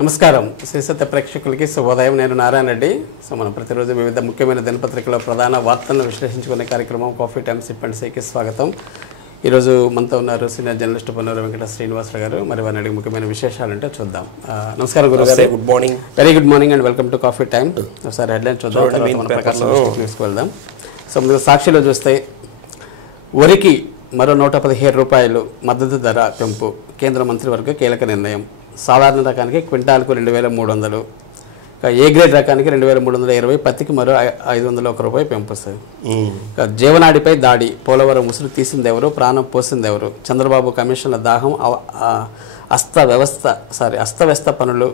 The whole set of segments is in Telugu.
నమస్కారం శ్రీసత్య ప్రేక్షకులకి శుభోదయం. నేను నారాయణ రెడ్డి. సో మనం ప్రతిరోజు వివిధ ముఖ్యమైన దినపత్రికల ప్రధాన వార్తలను విశ్లేషించుకునే కార్యక్రమం కాఫీ టైమ్ సిప్ అండ్ సేకి స్వాగతం. ఈరోజు మనతో ఉన్నారు సీనియర్ జర్నలిస్ట్ పొన్నూరు వెంకట శ్రీనివాసరావు గారు. మరి వారిని అడిగి ముఖ్యమైన విషయాలు అంటే చూద్దాం. నమస్కారం గురుగారు. Good morning. Very good morning and welcome to coffee time. ఒకసారి హెడ్లైన్ చూద్దాం, మన ప్రకాశం న్యూస్కి వెళ్దాం. సో ముందుగా సాక్షిలో చూస్తే వరికి మరో 117 రూపాయలు మద్దతు ధర పెంపు, కేంద్ర మంత్రివర్గ కీలక నిర్ణయం. సాధారణ రకానికి క్వింటాల్కు 2300, ఏ గ్రేడ్ రకానికి 2320, పత్తికి మరో 501 రూపాయి పెంపు సార్. జీవనాడిపై దాడి, పోలవరం ముసురు తీసిందెవరు, ప్రాణం పోసిందెవరు, చంద్రబాబు కమిషన్ల దాహం, అస్తవ్యస్త పనులు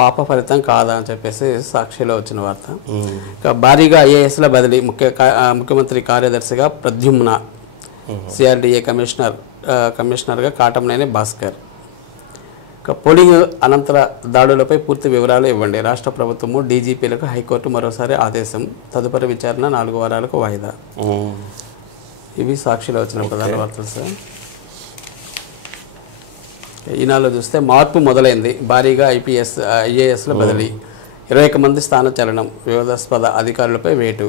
పాప ఫలితం కాదా అని చెప్పేసి సాక్షిలో వచ్చిన వార్త. భారీగా ఐఏఎస్ల బదిలీ, ముఖ్యమంత్రి కార్యదర్శిగా ప్రద్యుమ్న, సిఆర్డీఏ కమిషనర్గా కాటంనేని భాస్కర్. పోలింగ్ అనంతర దాడులపై పూర్తి వివరాలు ఇవ్వండి, రాష్ట్ర ప్రభుత్వము డీజీపీలకు హైకోర్టు మరోసారి ఆదేశం, తదుపరి విచారణ 4 వారాలకు వాయిదా. ఇవి సాక్షిలో వచ్చిన ప్రధాన వార్తలు సార్. ఈనాలో చూస్తే మార్పు మొదలైంది, భారీగా ఐఏఎస్ల బదిలీ, 21 మంది స్థానచలనం, వివాదాస్పద అధికారులపై వేటు.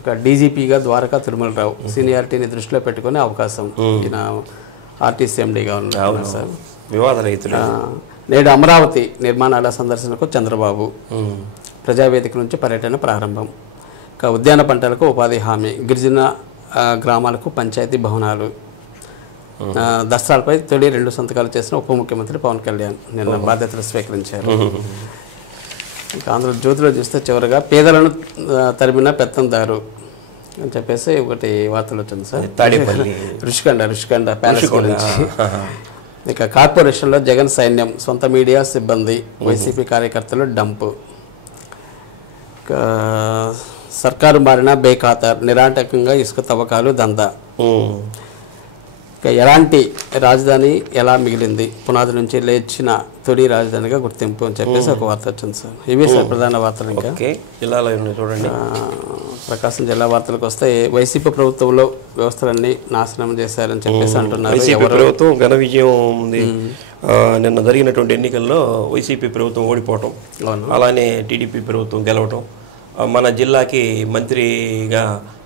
ఇక డీజీపీగా ద్వారకా తిరుమలరావు, సీనియారిటీని దృష్టిలో పెట్టుకునే అవకాశం. ఈయన ఆర్టీసీ ఎండీగా ఉన్నారు సార్. నేడు అమరావతి నిర్మాణాల సందర్శనకు చంద్రబాబు, ప్రజావేదిక నుంచి పర్యటన ప్రారంభం. ఉద్యాన పంటలకు ఉపాధి హామీ, గిరిజన గ్రామాలకు పంచాయతీ భవనాలు. దసరాలపై తొలి 2 సంతకాలు చేసిన ఉప ముఖ్యమంత్రి పవన్ కళ్యాణ్ నిన్న బాధ్యతలు స్వీకరించారు. ఇక ఆంధ్రజ్యోతిలో చూస్తే చివరిగా పేదలను తరిమిన పెత్తందారు అని చెప్పేసి ఒకటి వార్తలు వచ్చింది సార్. రుషికొండ ప్యాలెస్ గురించి. ఇక కార్పొరేషన్లో జగన్ సైన్యం, సొంత మీడియా సిబ్బంది, వైసీపీ కార్యకర్తలు డంపు. సర్కారు మారిన బేఖాతర్, నిరాటకంగా ఇసుక తవ్వకాలు దందా. ఎలాంటి రాజధాని ఎలా మిగిలింది, పునాది నుంచి లేచిన తొలి రాజధానిగా గుర్తింపు అని చెప్పేసి ఒక వార్త వచ్చింది సార్. ఇవి సార్ ప్రధాన వార్తలు. ఇంకా జిల్లాలో చూడండి, ప్రకాశం జిల్లా వార్తలకు వస్తే వైసీపీ ప్రభుత్వంలో వ్యవస్థలన్నీ నాశనం చేశారని చెప్పేసి అంటున్నారు. వైసీపీ ప్రభుత్వం ఘన విజయం ఉంది. నిన్న జరిగినటువంటి ఎన్నికల్లో వైసీపీ ప్రభుత్వం ఓడిపోవటం, అలానే టీడీపీ ప్రభుత్వం గెలవటం, మన జిల్లాకి మంత్రిగా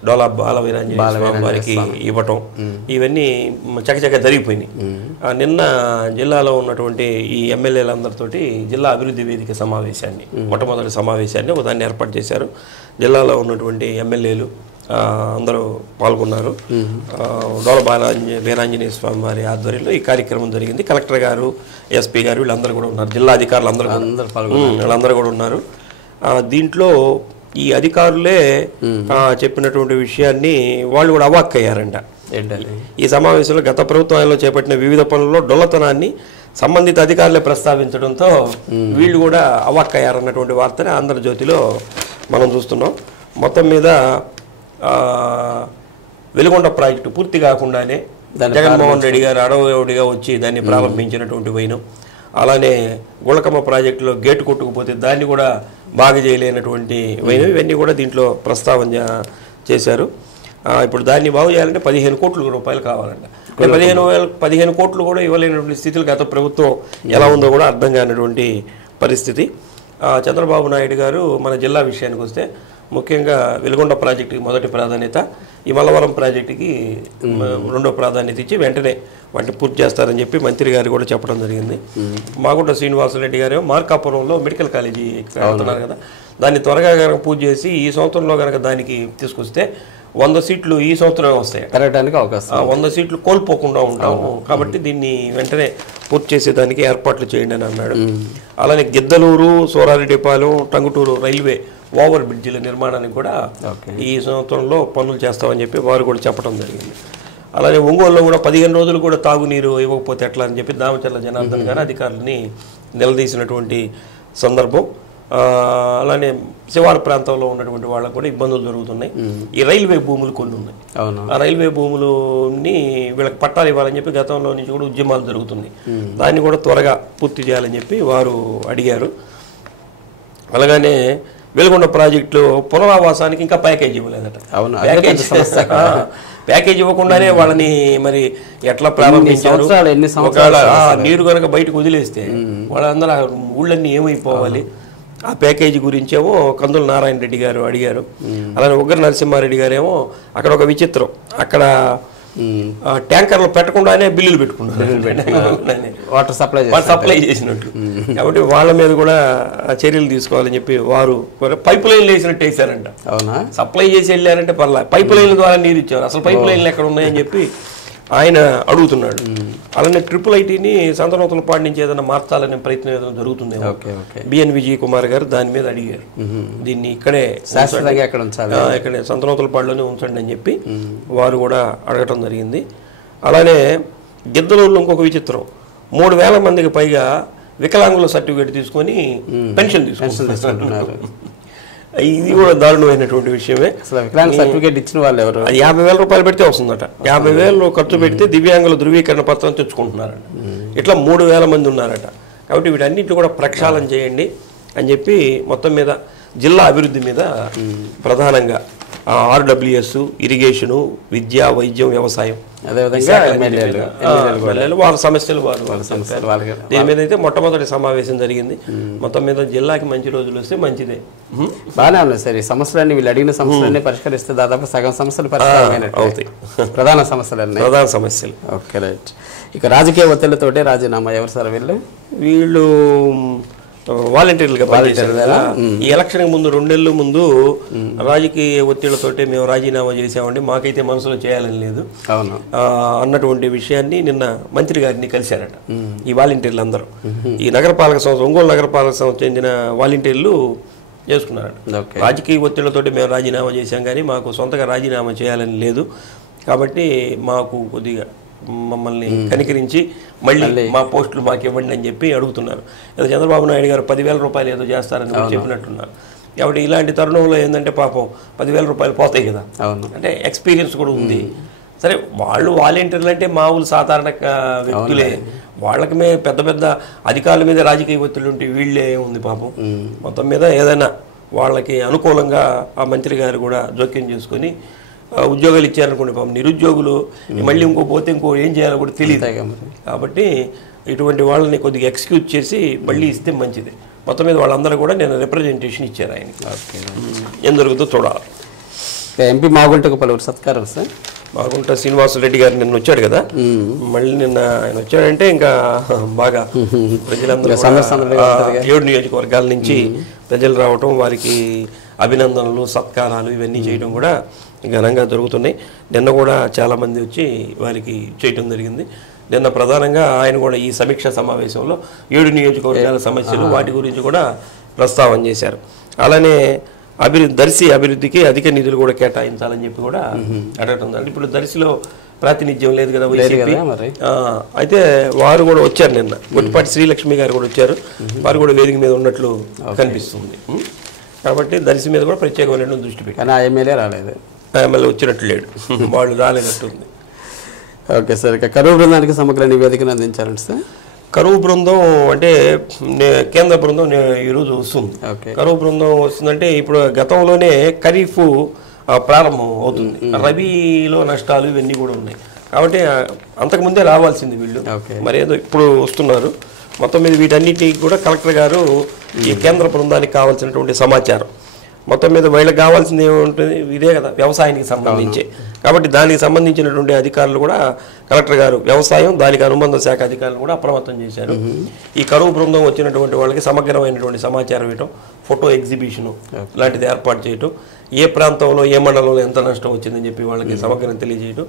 డోలా బాలవీరాంజనేయ స్వామి వారికి ఇవ్వటం, ఇవన్నీ చకచక జరిగిపోయినాయి. నిన్న జిల్లాలో ఉన్నటువంటి ఈ ఎమ్మెల్యేలందరితోటి జిల్లా అభివృద్ధి వేదిక సమావేశాన్ని, మొట్టమొదటి సమావేశాన్ని ఒకదాన్ని ఏర్పాటు చేశారు. జిల్లాలో ఉన్నటువంటి ఎమ్మెల్యేలు అందరూ పాల్గొన్నారు. డోల వీరాంజనేయ స్వామి వారి ఆధ్వర్యంలో ఈ కార్యక్రమం జరిగింది. కలెక్టర్ గారు, ఎస్పీ గారు వీళ్ళందరూ కూడా ఉన్నారు, జిల్లా అధికారులు వీళ్ళందరూ కూడా ఉన్నారు. దీంట్లో ఈ అధికారులే చెప్పినటువంటి విషయాన్ని వాళ్ళు కూడా అవాక్కయ్యారంట. ఈ సమావేశంలో గత ప్రభుత్వంలో చేపట్టిన వివిధ పనుల్లో డొల్లతనాన్ని సంబంధిత అధికారులే ప్రస్తావించడంతో వీళ్ళు కూడా అవాక్కయ్యారన్నటువంటి వార్తని ఆంధ్రజ్యోతిలో మనం చూస్తున్నాం. మొత్తం మీద వెలుగొండ ప్రాజెక్టు పూర్తి కాకుండానే జగన్మోహన్ రెడ్డి గారు అడవుడిగా వచ్చి దాన్ని ప్రారంభించినటువంటి వైనం, అలానే గుళకమ్మ ప్రాజెక్టులో గేటు కొట్టుకుపోతే దాన్ని కూడా బాగా చేయలేనటువంటి వైనం, ఇవన్నీ కూడా దీంట్లో ప్రస్తావన చేశారు. ఇప్పుడు దాన్ని బాగు చేయాలంటే 15 కోట్ల రూపాయలు కావాలంట. 15 కోట్లు కూడా ఇవ్వలేనటువంటి స్థితిలో గత ప్రభుత్వం ఎలా ఉందో కూడా అర్థం కానటువంటి పరిస్థితి. చంద్రబాబు నాయుడు గారు మన జిల్లా విషయానికి వస్తే ముఖ్యంగా వెలుగొండ ప్రాజెక్టుకి మొదటి ప్రాధాన్యత, ఈ మల్లవరం ప్రాజెక్టుకి 2వ ప్రాధాన్యత ఇచ్చి వెంటనే వాటిని పూర్తి చేస్తారని చెప్పి మంత్రి గారు కూడా చెప్పడం జరిగింది. మాగుంట శ్రీనివాసరెడ్డి గారు మార్కాపురంలో మెడికల్ కాలేజీ అవుతున్నారు కదా, దాన్ని త్వరగా కనుక పూర్తి చేసి ఈ సంవత్సరంలో కనుక దానికి తీసుకొస్తే 100 సీట్లు ఈ సంవత్సరమే వస్తాయి, పెరగడానికి అవకాశం, 100 సీట్లు కోల్పోకుండా ఉంటాము. కాబట్టి దీన్ని వెంటనే పూర్తి చేసేదానికి ఏర్పాట్లు చేయండి అని అన్నాడు. అలానే గిద్దలూరు, సోరారెడ్డిపాలెం, టంగుటూరు రైల్వే ఓవర్ బ్రిడ్జిల నిర్మాణానికి కూడా ఈ సంవత్సరంలో పనులు చేస్తామని చెప్పి వారు కూడా చెప్పడం జరిగింది. అలానే ఒంగోలులో కూడా 15 రోజులు కూడా తాగునీరు ఇవ్వకపోతే ఎట్లా అని చెప్పి దామచర్ల జనార్దన్ గారు అధికారులని నిలదీసినటువంటి సందర్భం. అలానే శివారు ప్రాంతంలో ఉన్నటువంటి వాళ్ళకు కూడా ఇబ్బందులు జరుగుతున్నాయి. ఈ రైల్వే భూములు కొన్ని ఉన్నాయి, ఆ రైల్వే భూములని వీళ్ళకి పట్టాలు ఇవ్వాలని చెప్పి గతంలో నుంచి కూడా ఉద్యమాలు జరుగుతున్నాయి. దాన్ని కూడా త్వరగా పూర్తి చేయాలని చెప్పి వారు అడిగారు. అలాగనే వెలుగొండ ప్రాజెక్టులో పునరావాసానికి ఇంకా ప్యాకేజ్ ఇవ్వలేదట. ప్యాకేజ్ ఇవ్వకుండానే వాళ్ళని మరి ఎట్లా ప్రారంభించారు. ఒకవేళ నీరు కనుక బయటకు వదిలేస్తే వాళ్ళందరూ ఊళ్ళన్నీ ఏమైపోవాలి. ఆ ప్యాకేజీ గురించేమో కందుల నారాయణ రెడ్డి గారు అడిగారు. అలానే ఉగ్ర నరసింహారెడ్డి గారేమో అక్కడ ఒక విచిత్రం, అక్కడ ట్యాంకర్లు పెట్టకుండానే బిల్లులు పెట్టుకున్నారు, వాటర్ సప్లై చేసినట్టు. కాబట్టి వాళ్ళ మీద కూడా చర్యలు తీసుకోవాలని చెప్పి వారు పైప్ లైన్లు వేసినట్టు వేసారంట. అవునా, సప్లై చేసి వెళ్ళారంటే పర్లా, పైప్ లైన్ల ద్వారా నీరు ఇచ్చారు, అసలు పైప్ లైన్లు ఎక్కడ ఉన్నాయని చెప్పి ఆయన అడుగుతున్నాడు. అలానే IIITని సంతనూతలపాడు నుంచి ఏదైనా మార్చాలనే ప్రయత్నం ఏదైనా జరుగుతుంది. బిఎన్ విజయ్ కుమార్ గారు దాని మీద అడిగారు, దీన్ని ఇక్కడే ఇక్కడే సంతనూతలపాడులోనే ఉంచండి అని చెప్పి వారు కూడా అడగటం జరిగింది. అలానే గిద్దలూరులో ఇంకొక విచిత్రం, 3000 మందికి పైగా వికలాంగుల సర్టిఫికేట్ తీసుకొని పెన్షన్ తీసుకుంటున్నారు. ఇది కూడా దారుణమైనటువంటి విషయమే. సర్టిఫికేట్ ఇచ్చిన వాళ్ళు ఎవరు? 50,000 రూపాయలు పెడితే వస్తుందట. 50,000 ఖర్చు పెడితే దివ్యాంగుల ధృవీకరణ పత్రం తెచ్చుకుంటున్నారట. ఇట్లా 3,000 మంది ఉన్నారట. కాబట్టి వీటన్నిటిని కూడా ప్రక్షాళన చేయండి అని చెప్పి మొత్తం మీద జిల్లా అభివృద్ధి మీద ప్రధానంగా RWS, ఇరిగేషను, విద్య, వైద్యం, వ్యవసాయం, వాళ్ళ సమస్యలు దీని మీద అయితే మొట్టమొదటి సమావేశం జరిగింది. మొత్తం మీద జిల్లాకి మంచి రోజులు వస్తే మంచిదే. బాగానే ఉన్నాయి సార్. ఈ సమస్యలన్నీ వీళ్ళు అడిగిన సమస్యలన్నీ పరిష్కరిస్తే దాదాపు సగం సమస్యలు పరిష్కారం అవుతాయి. ప్రధాన సమస్యలు. Okay, right. ఇక రాజకీయ ఒత్తిళ్లతోటే రాజీనామా ఎవరు సార్ వీళ్ళు వాలంటీర్లుగా ఈ ఎలక్షన్ ముందు 2 నెలల ముందు రాజకీయ ఒత్తిళ్లతోటే మేము రాజీనామా చేసామండి, మాకైతే మనసులో చేయాలని లేదు అన్నటువంటి విషయాన్ని నిన్న మంత్రి గారిని కలిశారట. ఈ వాలంటీర్లు అందరూ ఈ నగరపాలక సంస్థ, ఒంగోలు నగరపాలక సంస్థ చెందిన వాలంటీర్లు చేసుకున్నారట. రాజకీయ ఒత్తిళ్లతోటి మేము రాజీనామా చేశాం, కానీ మాకు సొంతగా రాజీనామా చేయాలని లేదు, కాబట్టి మాకు కొద్దిగా మమ్మల్ని కనికరించి మళ్ళీ మా పోస్టులు మాకు ఇవ్వండి అని చెప్పి అడుగుతున్నారు. ఏదో చంద్రబాబు నాయుడు గారు 10,000 రూపాయలు ఏదో చేస్తారని చెప్పినట్టున్నారు. కాబట్టి ఇలాంటి తరుణంలో ఏంటంటే పాపం 10,000 రూపాయలు పోతాయి కదా, అంటే ఎక్స్పీరియన్స్ కూడా ఉంది. సరే, వాళ్ళు వాలంటీర్లు అంటే మామూలు సాధారణ వ్యక్తులే, వాళ్ళకి పెద్ద పెద్ద అధికారుల మీద రాజకీయ ఒత్తిడి ఉంటే వీళ్ళే ఉంది పాపం. మొత్తం మీద ఏదైనా వాళ్ళకి అనుకూలంగా ఆ మంత్రి గారు కూడా జోక్యం చేసుకుని ఉద్యోగాలు ఇచ్చారనుకోండి, పాపం నిరుద్యోగులు మళ్ళీ పోతే ఇంకో ఏం చేయాలో కూడా తెలియదు. కాబట్టి ఇటువంటి వాళ్ళని కొద్దిగా ఎక్స్క్యూజ్ చేసి మళ్ళీ ఇస్తే మంచిది. మొత్తం మీద వాళ్ళందరూ కూడా నేను రిప్రజెంటేషన్ ఇచ్చారు ఆయనకి. ఏం జరుగుతుందో చూడాలి. ఎంపీ మాగుంటకు పలువురు సత్కారం సార్. మాగుంట శ్రీనివాసరెడ్డి గారు నిన్న వచ్చాడు కదా, మళ్ళీ నిన్న ఆయన వచ్చాడంటే ఇంకా బాగా ప్రజలందరూ 7 నియోజకవర్గాల నుంచి ప్రజలు రావటం, వారికి అభినందనలు, సత్కారాలు ఇవన్నీ చేయడం కూడా ఘనంగా జరుగుతున్నాయి. నిన్న కూడా చాలామంది వచ్చి వారికి చేయటం జరిగింది. నిన్న ప్రధానంగా ఆయన కూడా ఈ సమీక్ష సమావేశంలో 7 నియోజకవర్గాల సమస్యలు వాటి గురించి కూడా ప్రస్తావన చేశారు. అలానే దర్శి అభివృద్ధికి అధిక నిధులు కూడా కేటాయించాలని చెప్పి కూడా అడగటం. ఇప్పుడు దర్శిలో ప్రాతినిధ్యం లేదు కదా వైసీపీ, అయితే వారు కూడా వచ్చారు. నిన్న గొట్టిపాటి శ్రీలక్ష్మి గారు కూడా వచ్చారు, వారు కూడా వేదిక మీద ఉన్నట్లు కనిపిస్తుంది. కాబట్టి దర్శి మీద కూడా ప్రత్యేకమైన దృష్టి పెట్టారు. ఎమ్మెల్యే వచ్చినట్టు లేడు, వాళ్ళు రాలేనట్టుంది. Okay sir. ఇక కరువు బృందానికి సమగ్ర నివేదికను అందించారండి సార్. కరువు బృందం అంటే కేంద్ర బృందం ఈరోజు వస్తుంది. కరువు బృందం వస్తుందంటే ఇప్పుడు గతంలోనే ఖరీఫ్ ప్రారంభం అవుతుంది, రబీలో నష్టాలు ఇవన్నీ కూడా ఉన్నాయి. కాబట్టి అంతకుముందే రావాల్సింది వీళ్ళు, మరి ఏదో ఇప్పుడు వస్తున్నారు. మొత్తం మీద వీటన్నిటికి కూడా కలెక్టర్ గారు ఈ కేంద్ర బృందానికి కావాల్సినటువంటి సమాచారం మొత్తం మీద వీళ్ళకి కావాల్సింది ఏముంటుంది, ఇదే కదా వ్యవసాయానికి సంబంధించి. కాబట్టి దానికి సంబంధించినటువంటి అధికారులు కూడా కలెక్టర్ గారు వ్యవసాయం, దానికి అనుబంధ శాఖ అధికారులు కూడా అప్రమత్తం చేశారు. ఈ కరువు బృందం వచ్చినటువంటి వాళ్ళకి సమగ్రమైనటువంటి సమాచారం ఇవ్వటం, ఫోటో ఎగ్జిబిషను లాంటిది ఏర్పాటు చేయటం, ఏ ప్రాంతంలో ఏ మండలంలో ఎంత నష్టం వచ్చిందని చెప్పి వాళ్ళకి సమగ్రం తెలియజేయటం,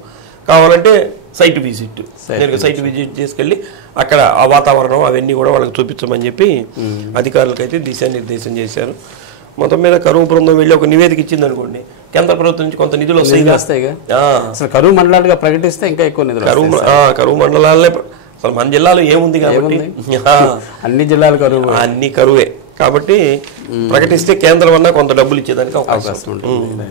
కావాలంటే సైట్ విజిట్ చేసుకెళ్ళి అక్కడ ఆ వాతావరణం అవన్నీ కూడా వాళ్ళకి చూపించమని చెప్పి అధికారులకైతే దిశానిర్దేశం చేశారు. మొత్తం మీద కరువు బృందం వెళ్ళి ఒక నివేదిక ఇచ్చింది అనుకోండి, కేంద్ర ప్రభుత్వం నుంచి కొంత నిధులు వస్తాయి. కరువు మండలాలుగా ప్రకటిస్తే ఇంకా ఎక్కువ నిధులు. కరువు మండలాలే అసలు మన జిల్లాలో ఏముంది కాబట్టి అన్ని జిల్లాలు కరువు, అన్ని కరువే. కాబట్టి ప్రకటిస్తే కేంద్రం అన్నా కొంత డబ్బులు ఇచ్చేదానికి అవకాశం ఉంటుంది.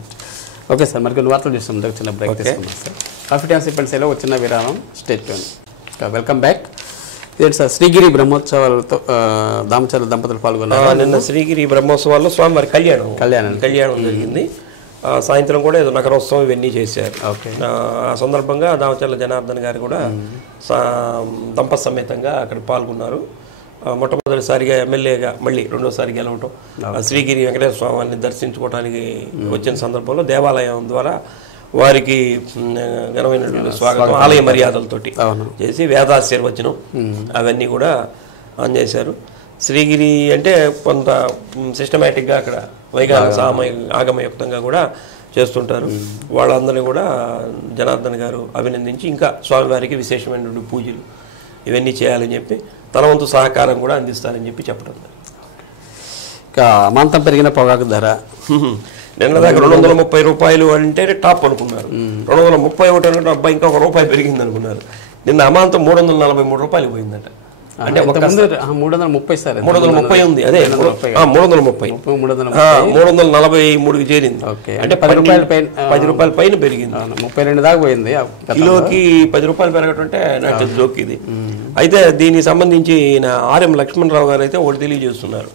ఓకే సార్, మరి కొన్ని వార్తలు చూస్తాం, చిన్న బ్రేక్ తీసుకున్నాం సార్. కాన్ఫిడెన్స్ ఇప్పటిలో వచ్చిన విరామం. State welcome back. ఇదేంటి సార్, శ్రీగిరి బ్రహ్మోత్సవాలతో దామచర్ల దంపతులు పాల్గొన్నారు. నిన్న శ్రీగిరి బ్రహ్మోత్సవాల్లో స్వామివారి కళ్యాణం జరిగింది. సాయంత్రం కూడా ఏదో నగరోత్సవం ఇవన్నీ చేశారు. ఓకే. ఆ సందర్భంగా దామచర్ల జనార్దన్ గారు కూడా దంపతి సమేతంగా అక్కడ పాల్గొన్నారు. మొట్టమొదటిసారిగా ఎమ్మెల్యేగా మళ్ళీ రెండోసారి గెలవటం, శ్రీగిరి వెంకటేశ్వర స్వామిని దర్శించుకోవడానికి వచ్చిన సందర్భంలో దేవాలయం ద్వారా వారికి ఘనమైనటువంటి స్వాగతం ఆలయ మర్యాదలతోటి చేసి వేదాశీర్వచనం అవన్నీ కూడా అందజేశారు. శ్రీగిరి అంటే కొంత సిస్టమేటిక్గా అక్కడ వైగానిక ఆగమయుక్తంగా కూడా చేస్తుంటారు. వాళ్ళందరినీ కూడా జనార్దన్ గారు అభినందించి ఇంకా స్వామివారికి విశేషమైనటువంటి పూజలు ఇవన్నీ చేయాలని చెప్పి తన వంతు సహకారం కూడా అందిస్తారని చెప్పి చెప్పడం. ఇంకా అమాంతం పెరిగిన పొగాకు ధర నిన్న దాకా 230 రూపాయలు అంటే టాప్ అనుకున్నారు. 231 అంటే అబ్బాయి ఇంకా ₹1 పెరిగింది అనుకున్నారు. నిన్న అమాంతం 343 రూపాయలు పోయిందట. అంటే 330 సార్ 330 ఉంది. అదే 343కి చేరింది. అంటే 10 రూపాయల పైన పెరిగింది. 32 దాకా పోయింది. కిలోకి 10 రూపాయలు పెరగటం అంటే నాకు జోక్ ఇది. అయితే దీనికి సంబంధించి ఆర్ఎం లక్ష్మణరావు గారు అయితే ఒకటి తెలియజేస్తున్నారు.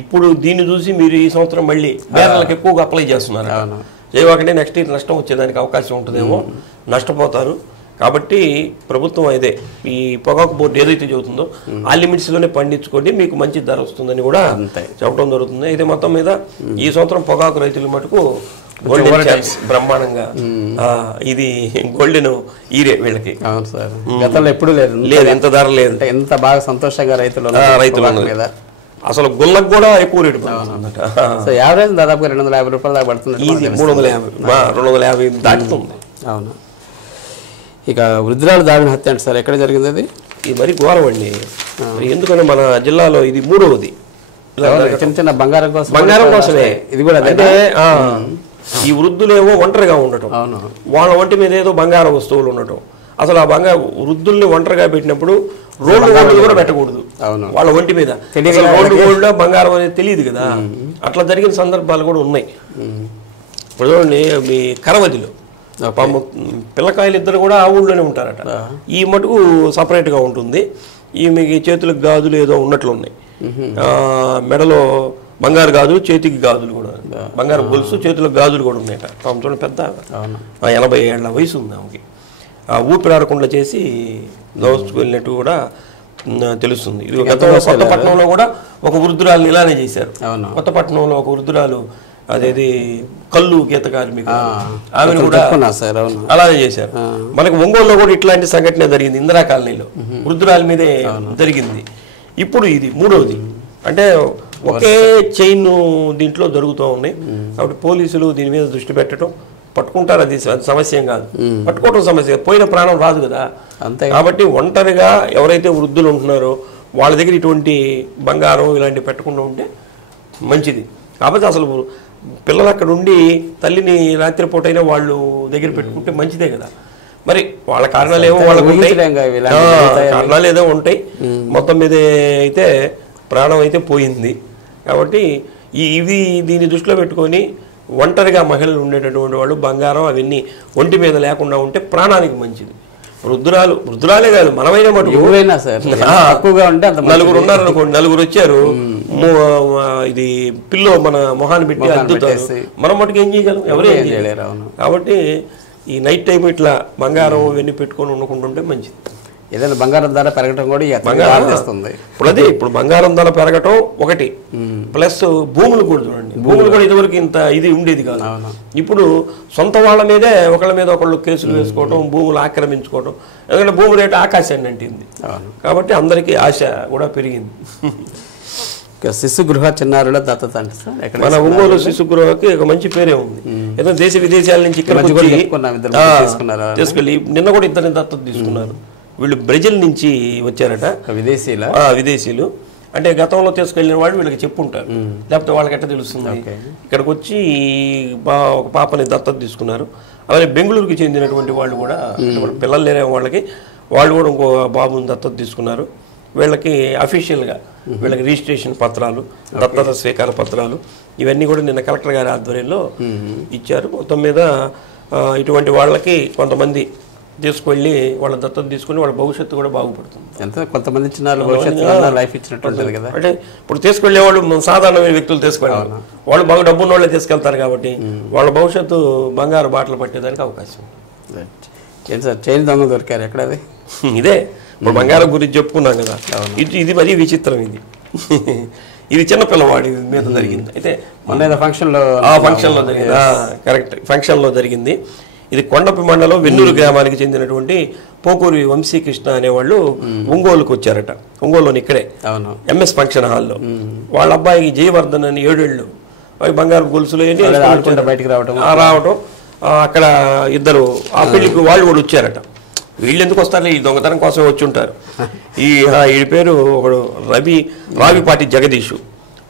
ఇప్పుడు దీన్ని చూసి మీరు ఈ సంవత్సరం మళ్ళీ బేరాలకు ఎక్కువగా అప్లై చేస్తున్నారు. చేయవాకంటే నెక్స్ట్ ఇయర్ నష్టం వచ్చేదానికి అవకాశం ఉంటుందేమో, నష్టపోతారు. కాబట్టి ప్రభుత్వం అయితే ఈ పొగాకు బోర్డు ఏదైతే చెబుతుందో ఆ లిమిట్స్లోనే పండించుకోండి, మీకు మంచి ధర వస్తుందని కూడా చెప్పడం జరుగుతుంది. అయితే మొత్తం మీద ఈ సంవత్సరం పొగాకు రైతుల మటుకు గోల్డెన్ ఛాన్స్ బ్రహ్మాండంగా, ఇది గోల్డెన్ ఈరే వీళ్ళకి. అవును సార్, గతంలో ఎప్పుడు లేదు ఎంత ధర లేదు. ఎంత బాగా సంతోషంగా రైతులు మీద అసలు గుళ్ళకు కూడా ఎక్కువ రేటు పడుతుందట. యావరేజ్ దాదాపుగా 250 రూపాయలు దాకా పడుతుంది. 250 దాటుతుంది. అవును. ఇక వృద్ధురాలు దాడిన హత్య అంటే సార్ ఎక్కడ జరిగింది అది? ఇది మరి ఘోరం అండి. ఎందుకంటే మన జిల్లాలో ఇది 3వది. చిన్న చిన్న బంగారం కోసమే ఇది కూడా. అంటే ఈ వృద్ధులేమో ఒంటరిగా ఉండటం, వాళ్ళ ఒంటి మీద ఏదో బంగారు వస్తువులు ఉండటం. అసలు ఆ వృద్ధుల్ని ఒంటరిగా పెట్టినప్పుడు రోడ్డు గోల్డ్ కూడా పెట్టకూడదు వాళ్ళ ఒంటి మీద. రోడ్డు గోల్డ్ బంగారం అనేది తెలియదు కదా. అట్లా జరిగిన సందర్భాలు కూడా ఉన్నాయి. ఇప్పుడు చూడండి, మీ కరవదిలో పిల్లకాయలు ఇద్దరు కూడా ఆ ఊళ్ళోనే ఉంటారట. ఈ మటుకు సపరేట్గా ఉంటుంది. ఈ మీకు చేతులకు గాజులు ఏదో ఉన్నట్లు ఉన్నాయి. మెడలో బంగారు గాజులు, చేతికి గాజులు కూడా, బంగారు గొలుసు, చేతులకు గాజులు కూడా ఉన్నాయట. చూడండి, పెద్ద 80 ఏళ్ల వయసు ఉంది ఆమెకి. ఊపిరాడకుండా చేసి దోచుకెళ్ళినట్టు కూడా తెలుస్తుంది. ఇది గతంలో కొత్తపట్నంలో కూడా ఒక వృద్ధురాలు ఇలానే చేశారు. కొత్తపట్నంలో ఒక వృద్ధురాలు, అదేది కళ్ళు గీత కార్మికులు, ఆమెను కూడా అలానే చేశారు. మనకి ఒంగోలులో కూడా ఇట్లాంటి సంఘటన జరిగింది. ఇందిరా కాలనీలో వృద్ధురాలి మీదే జరిగింది. ఇప్పుడు ఇది 3వది. అంటే ఒకే చైన్ దీంట్లో జరుగుతూ ఉన్నాయి. కాబట్టి పోలీసులు దీని మీద దృష్టి పెట్టడం, పట్టుకుంటారు, అది సమస్య కాదు. పట్టుకోవటం సమస్య, పోయిన ప్రాణం రాదు కదా. కాబట్టి ఒంటరిగా ఎవరైతే వృద్ధులు ఉంటున్నారో వాళ్ళ దగ్గర ఇటువంటి బంగారం ఇలాంటివి పెట్టకుండా ఉంటే మంచిది. కాబట్టి అసలు పిల్లలు అక్కడ ఉండి తల్లిని రాత్రిపూట అయినా వాళ్ళు దగ్గర పెట్టుకుంటే మంచిదే కదా. మరి వాళ్ళ కారణాలు ఏమో వాళ్ళకు ఉంటాయి, కారణాలు ఏదో ఉంటాయి. మొత్తం మీద అయితే ప్రాణం అయితే పోయింది. కాబట్టి ఇవి దీన్ని దృష్టిలో పెట్టుకొని ఒంటరిగా మహిళలు ఉండేటటువంటి వాళ్ళు బంగారం అవన్నీ ఒంటి మీద లేకుండా ఉంటే ప్రాణానికి మంచిది. వృద్ధురాలే కాదు, మనమైనా మటుకు నలుగురు ఉన్నారనుకోండి, నలుగురు వచ్చారు, ఇది పిల్లో మన మొహాన్ని పెట్టి అద్దుతారు, మనం మటుకు ఏం చేయగలం? ఎవరేం చేయలేరు. కాబట్టి ఈ నైట్ టైం ఇట్లా బంగారం ఇవన్నీ పెట్టుకొని ఉండకుంటుంటే మంచిది. ఏదైనా బంగారం ధర పెరగటం కూడా ఇప్పుడు బంగారం ధర పెరగటం ఒకటి, ప్లస్ భూములు కూడా చూడండి. భూములు కూడా ఇదివరకు ఇంత ఇది ఉండేది కాదు. ఇప్పుడు సొంత వాళ్ళ మీదే ఒకళ్ళ మీద ఒకళ్ళు కేసులు వేసుకోవటం, భూములు ఆక్రమించుకోవటం. ఎందుకంటే భూమి రేటు ఆకాశాన్ని అంటింది. కాబట్టి అందరికీ ఆశ కూడా పెరిగింది. శిశు గృహ చిన్నారుల దత్తత అంటే మన ఒంగోలు శిశు గృహకి ఒక మంచి పేరే ఉంది. ఏదో దేశ విదేశాల నుంచి తీసుకెళ్ళి నిన్న కూడా ఇద్దరిని దత్తత తీసుకున్నారు. వీళ్ళు బ్రెజిల్ నుంచి వచ్చారట, విదేశీయులు. అంటే గతంలో తీసుకెళ్ళిన వాళ్ళు వీళ్ళకి చెప్పుంటారు, లేకపోతే వాళ్ళకి ఎట్లా తెలుస్తుంది. ఇక్కడికి వచ్చి ఒక పాపని దత్తత తీసుకున్నారు. అలాగే బెంగళూరుకి చెందినటువంటి వాళ్ళు కూడా, పిల్లలు లేని వాళ్ళకి వాళ్ళు కూడా ఇంకో బాబుని దత్తత తీసుకున్నారు. వీళ్ళకి అఫీషియల్గా వీళ్ళకి రిజిస్ట్రేషన్ పత్రాలు, దత్తత స్వీకార పత్రాలు ఇవన్నీ కూడా నిన్న కలెక్టర్ గారి ఆధ్వర్యంలో ఇచ్చారు. మొత్తం మీద ఇటువంటి వాళ్ళకి కొంతమంది తీసుకువెళ్ళి వాళ్ళ దత్తత తీసుకుని వాళ్ళ భవిష్యత్తు కూడా బాగుపడుతుంది. ఎంత కొంతమంది చిన్న భవిష్యత్తు లైఫ్ ఇచ్చినట్టు ఉంటుంది కదా. అంటే ఇప్పుడు తీసుకెళ్లేవాళ్ళు సాధారణమైన వ్యక్తులు తీసుకెళ్ళాలి, వాళ్ళు బాగా డబ్బున్న వాళ్ళే తీసుకెళ్తారు కాబట్టి వాళ్ళ భవిష్యత్తు బంగారు బాటలు పట్టేదానికి అవకాశం. ఏంటి సార్ చైన్ దొంగ దొరికారు ఎక్కడ? అది ఇదే ఇప్పుడు బంగారం గురించి చెప్పుకున్నాం కదా, ఇది మరీ విచిత్రం. ఇది చిన్న పిల్లవాడి మీద జరిగింది. అయితే మొన్న ఫంక్షన్లో జరిగింది, కరెక్ట్ ఫంక్షన్లో జరిగింది. ఇది కొండపి మండలం వెన్నూరు గ్రామానికి చెందినటువంటి పోకూరి వంశీకృష్ణ అనేవాళ్ళు ఒంగోలుకు వచ్చారట. ఒంగోలులోని ఇక్కడే ఎంఎస్ ఫంక్షన్ హాల్లో వాళ్ళ అబ్బాయికి జయవర్ధన్ అని 7 ఏళ్ళు బంగారు గొలుసులు బయటకు రావటం, అక్కడ ఇద్దరు ఆ పెళ్లికి వాళ్ళు కూడా వచ్చారట. వీళ్ళు ఎందుకు వస్తారు, ఈ దొంగతనం కోసం వచ్చి ఉంటారు. ఈ పేరు ఒకడు రావిపాటి జగదీషు,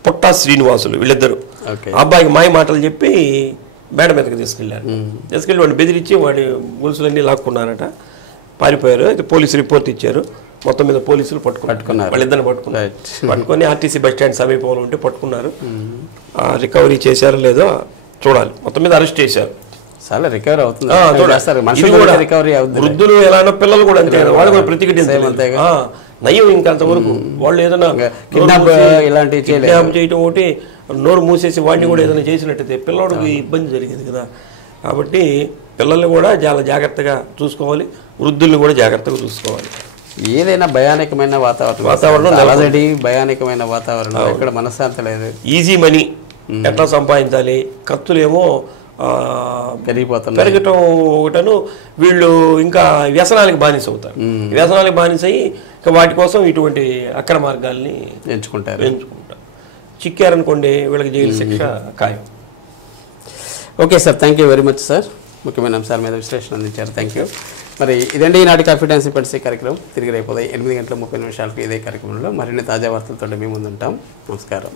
పుట్టా శ్రీనివాసులు, వీళ్ళిద్దరు అబ్బాయికి మాయ మాటలు చెప్పి మేడ మీదకి తీసుకెళ్ళి వాడిని బెదిరించి వాడి గొలుసులన్నీ లాక్కున్నారట, పారిపోయారు. అయితే పోలీసు రిపోర్ట్ ఇచ్చారు. మొత్తం మీద పోలీసులు పట్టుకున్నారు, వాళ్ళిద్దరిని పట్టుకొని ఆర్టీసీ బస్ స్టాండ్ సమీపంలో ఉంటే పట్టుకున్నారు. రికవరీ చేశారో లేదో చూడాలి. మొత్తం మీద అరెస్ట్ చేశారు. చాలా రికవరీ అవుతుంది. వృద్ధులు ఎలానో పిల్లలు కూడా అంతే, వాళ్ళు కూడా ప్రతిఘటించారు. నయ్యం ఇంకా అంతవరకు వాళ్ళు ఏదైనా కిడ్నాప్ చేయటం ఒకటి, నోరు మూసేసి వాడిని కూడా ఏదైనా చేసినట్టయితే పిల్లవాడికి ఇబ్బంది జరిగింది కదా. కాబట్టి పిల్లల్ని కూడా చాలా జాగ్రత్తగా చూసుకోవాలి, వృద్ధుల్ని కూడా జాగ్రత్తగా చూసుకోవాలి. ఏదైనా భయానకమైన వాతావరణం ఆల్రెడీ భయానకమైన వాతావరణం, ఎక్కడ మనశ్శాంతి లేదు. ఈజీ మనీ ఎట్లా సంపాదించాలి, ఖర్చులేమో పెరగటం ఒకటను, వీళ్ళు ఇంకా వ్యసనాలకు బానిస అవుతారు. వ్యసనాలకు బానిస అయ్యి వాటి కోసం ఇటువంటి అక్రమ మార్గాల్ని ఎంచుకుంటారు. చిక్కారనుకోండి వీళ్ళకి జైలు శిక్ష ఖాయం. Okay sir, thank you very much sir. ముఖ్యమైన అంశాల మీద విశ్లేషణ అందించారు. Thank you. మరి ఇదండి ఈనాటి కాన్ఫిడెన్స్ పరిస్థితి కార్యక్రమం. తిరిగి రేపు 8:30 గంటల 30 నిమిషాలకి ఇదే కార్యక్రమంలో మరిన్ని తాజా వార్తలతో మీ ముందుంటాం. నమస్కారం.